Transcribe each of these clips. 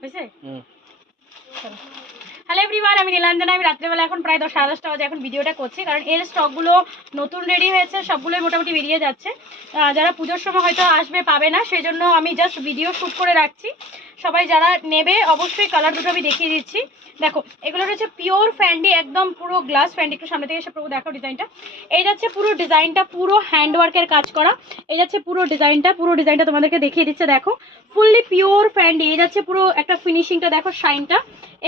হয়েছে? Hello everyone, আমি নীলাঞ্জনা। আমি রাত্রেবেলা এখন প্রায় 10-10:30 বাজে এখন ভিডিওটা করছি, কারণ এর স্টকগুলো নতুন রেডি হয়েছে, সবগুলোই মোটামুটি বেরিয়ে যাচ্ছে। যারা পুজোর সময় হয়তো আসবে পাবে না, সেই জন্য আমি জাস্ট ভিডিও শ্যুট করে রাখছি। সবাই যারা নেবে অবশ্যই কালার দুটো আমি দেখিয়ে দিচ্ছি। দেখো, এগুলো রয়েছে পিওর ফ্যান্ডি, একদম পুরো গ্লাস ফ্যান্ডি। একটু সামনে থেকে এসে পুরো দেখো ডিজাইনটা। এই যাচ্ছে পুরো ডিজাইনটা, পুরো হ্যান্ডওয়ার্কের কাজ করা। এই যাচ্ছে পুরো ডিজাইনটা তোমাদেরকে দেখিয়ে দিচ্ছে। দেখো, ফুললি পিওর ফ্যান্ডি। এই যাচ্ছে পুরো একটা ফিনিশিংটা, দেখো শাইনটা।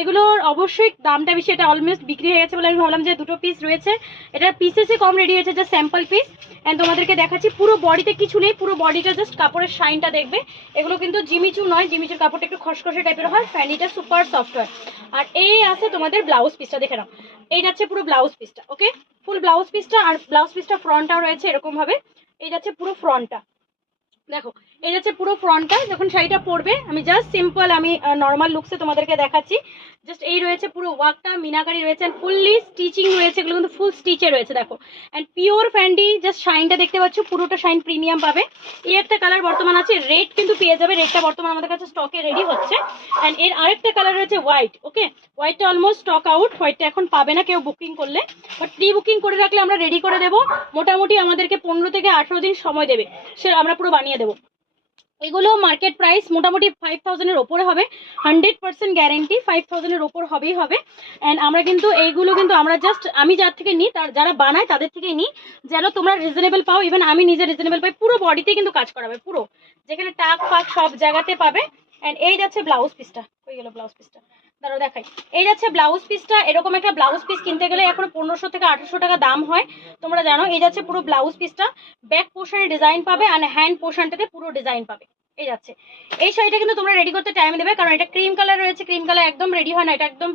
এগুলোর অবশ্যই দামটা বেশি, এটা অলমোস্ট বিক্রি হয়ে গেছে বলে আমি ভাবলাম যে দুটো পিস রয়েছে। এটার পিসেসই কম রেডি হয়েছে, জাস্ট স্যাম্পল পিস। অ্যান্ড তোমাদেরকে দেখাচ্ছি, পুরো বডিতে কিছু নেই, পুরো বডিটা জাস্ট কাপড়ের শাইনটা দেখবে। এগুলো কিন্তু জিমিচু নয়, জিমিচুর কাপড়টা একটু খসখসে টাইপের হয়, ফ্যান্ডিটা সুপার সফট হয়। আর এই আছে তোমাদের ব্লাউজ পিসটা, দেখে নাও। এই যাচ্ছে পুরো ব্লাউজ পিসটা, ওকে, ফুল ব্লাউজ পিসটা। আর ব্লাউজ পিসটা ফ্রন্টটাও রয়েছে এরকম ভাবে। এই যাচ্ছে পুরো ফ্রন্টটা, দেখো। এই যাচ্ছে পুরো ফ্রন্টটা। যখন শাড়িটা পরবে, আমি জাস্ট সিম্পল, আমি নর্মাল লুকসে তোমাদেরকে দেখাচ্ছি। জাস্ট এই রয়েছে পুরো ওয়ার্কটা, মিনাকারি রয়েছে, অ্যান্ড ফুললি স্টিচিং রয়েছে। এগুলো কিন্তু ফুল স্টিচে রয়েছে, দেখো। অ্যান্ড পিওর ফ্যান্ডি, জাস্ট শাইনটা দেখতে পাচ্ছ, পুরোটা শাইন প্রিমিয়াম পাবে। এই একটা কালার বর্তমান আছে, রেড কিন্তু পেয়ে যাবে। রেডটা বর্তমান আমাদের কাছে স্টকে রেডি হচ্ছে। অ্যান্ড এর আরেকটা কালার রয়েছে হোয়াইট, ওকে। হোয়াইটটা অলমোস্ট স্টক আউট, হোয়াইটটা এখন পাবে না কেউ বুকিং করলে, বাট প্রি বুকিং করে রাখলে আমরা রেডি করে দেবো। মোটামুটি আমাদেরকে 15 থেকে 18 দিন সময় দেবে, সে আমরা পুরো বানিয়ে দেবো। এগুলো মার্কেট প্রাইস মোটামুটি 5000-এর ওপরে হবে, 100% গ্যারেন্টি 5000-এর ওপর হবেই হবে। অ্যান্ড আমরা কিন্তু এইগুলো কিন্তু আমরা জাস্ট, আমি যার থেকে নিই, তার যারা বানায় তাদের থেকেই নিই, যেন তোমরা রিজনেবল পাও। ইভেন আমি নিজে রিজনেবল পাই। পুরো বডিতে কিন্তু কাজ করাবে, পুরো যেখানে টাক ফাক সব জায়গাতে পাবে। অ্যান্ড এই যাচ্ছে ব্লাউজ পিসটা, হয়ে গেল ব্লাউজ পিসটা, দাঁড়াও দেখাই। এই যাচ্ছে ব্লাউজ পিসটা। এরকম একটা ব্লাউজ পিস কিনতে গেলে এখন 1500 থেকে 1800 টাকা দাম হয়, তোমরা জানো। এই যাচ্ছে পুরো ব্লাউজ পিসটা, ব্যাক পোর্শনে ডিজাইন পাবে, আর হ্যান্ড পোর্শনটাতে পুরো ডিজাইন পাবে। এই যাচ্ছে। এই শাড়িটা কিন্তু তোমরা রেডি করতে টাইম দেবে, কারণ এটা ক্রিম কালার রয়েছে। ক্রিম কালার একদম রেডি হয় না, এটা একদম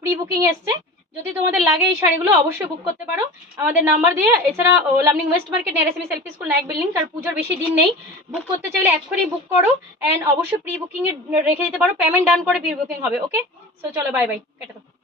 প্রি বুকিং এসছে। যদি তোমাদের লাগে এই শাড়িগুলো অবশ্যই বুক করতে পারো আমাদের নাম্বার দিয়ে। এছাড়া লামডিং ওয়েস্ট মার্কেট নেরেসমি সেলফি স্কুল নায়ক বিল্ডিং, কারণ পুজোর বেশি দিন নেই। বুক করতে চাইলে এক্ষুনি বুক করো। অ্যান্ড অবশ্যই প্রি বুকিং এ রেখে দিতে পারো, পেমেন্ট ডান করে প্রি বুকিং হবে, ওকে। সো চলো, বাই বাই, কেটে দাও।